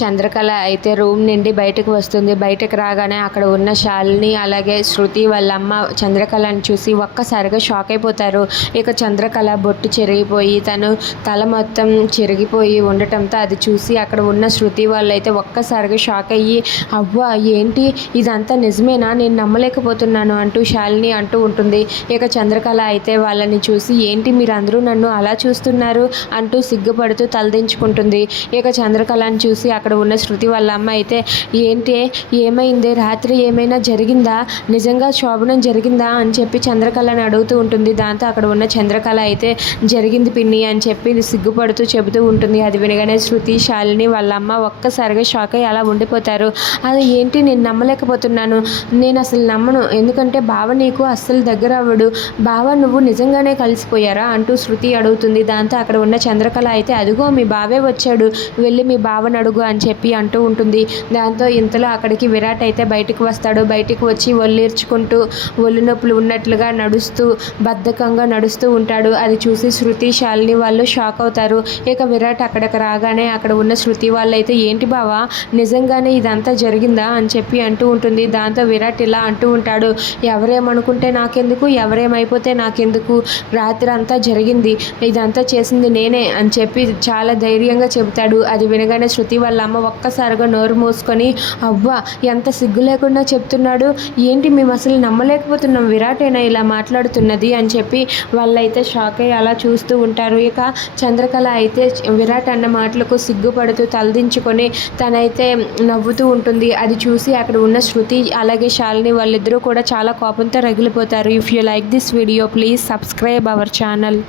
చంద్రకళ అయితే రూమ్ నుండి బయటకు వస్తుంది. బయటకు రాగానే అక్కడ ఉన్న శాలిని అలాగే శృతి వాళ్ళ అమ్మ చంద్రకళని చూసి ఒక్కసారిగా షాక్ అయిపోతారు. ఇక చంద్రకళ బొట్టు చెరిగిపోయి తను తల మొత్తం చెరిగిపోయి ఉండటంతో అది చూసి అక్కడ ఉన్న శృతి వాళ్ళైతే ఒక్కసారిగా షాక్ అయ్యి అవ్వా ఏంటి? ఇదంతా నిజమేనా? నేను నమ్మలేకపోతున్నాను అంటూ శాలిని అంటూ ఉంటుంది. ఇక చంద్రకళ అయితే వాళ్ళని చూసి ఏంటి మీరందరూ నన్ను అలా చూస్తున్నారు? అంటూ సిగ్గుపడుతూ తలదించుకుంటుంది. ఇక చంద్రకళని చూసి అక్కడ ఉన్న శృతి వాళ్ళ అమ్మ అయితే ఏంటి ఏమైంది? రాత్రి ఏమైనా జరిగిందా? నిజంగా శోభనం జరిగిందా? అని చెప్పి చంద్రకళని అడుగుతూ ఉంటుంది. దాంతో అక్కడ ఉన్న చంద్రకళ అయితే జరిగింది పిన్ని అని చెప్పి సిగ్గుపడుతూ చెబుతూ ఉంటుంది. అది వినగానే శృతి శాలిని వాళ్ళ అమ్మ ఒక్కసారిగా షాక్ అయ్యి అలా ఉండిపోతారు. అది ఏంటి? నేను నమ్మలేకపోతున్నాను. నేను అసలు నమ్మను. ఎందుకంటే బావ నీకు అస్సలు దగ్గర అవ్వడు. బావ నువ్వు నిజంగానే కలిసిపోయారా? అంటూ శృతి అడుగుతుంది. దాంతో అక్కడ ఉన్న చంద్రకళ అయితే అదిగో మీ బావే వచ్చాడు. వెళ్ళి మీ బావని అడుగు అని అని చెప్పి అంటూ ఉంటుంది. దాంతో ఇంతలో అక్కడికి విరాట్ అయితే బయటకు వస్తాడు. బయటకు వచ్చి ఒళ్ళేర్చుకుంటూ ఒళ్ళు నొప్పులు ఉన్నట్లుగా నడుస్తూ బద్ధకంగా నడుస్తూ ఉంటాడు. అది చూసి శృతి శాలిని వాళ్ళు షాక్ అవుతారు. ఇక విరాట్ అక్కడికి రాగానే అక్కడ ఉన్న శృతి వాళ్ళు అయితే ఏంటి బావా నిజంగానే ఇదంతా జరిగిందా? అని చెప్పి అంటూ ఉంటుంది. దాంతో విరాట్ ఇలా అంటూ ఉంటాడు ఎవరేమనుకుంటే నాకెందుకు? ఎవరేమైపోతే నాకెందుకు? రాత్రి అంతా జరిగింది. ఇదంతా చేసింది నేనే అని చెప్పి చాలా ధైర్యంగా చెబుతాడు. అది వినగానే శృతి వాళ్ళ అమ్మ ఒక్కసారిగా నోరు మూసుకొని అవ్వా ఎంత సిగ్గు లేకుండా చెప్తున్నాడు? ఏంటి మేము అసలు నమ్మలేకపోతున్నాం విరాటేనా ఇలా మాట్లాడుతున్నది? అని చెప్పి వాళ్ళైతే షాక్ అయ్యి అలా చూస్తూ ఉంటారు. ఇక చంద్రకళ అయితే విరాట్ అన్న మాటలకు సిగ్గుపడుతూ తలదించుకొని తనైతే నవ్వుతూ ఉంటుంది. అది చూసి అక్కడ ఉన్న శృతి అలాగే శాలిని వాళ్ళిద్దరూ కూడా చాలా కోపంతో రగిలిపోతారు. If you like this video please subscribe our channel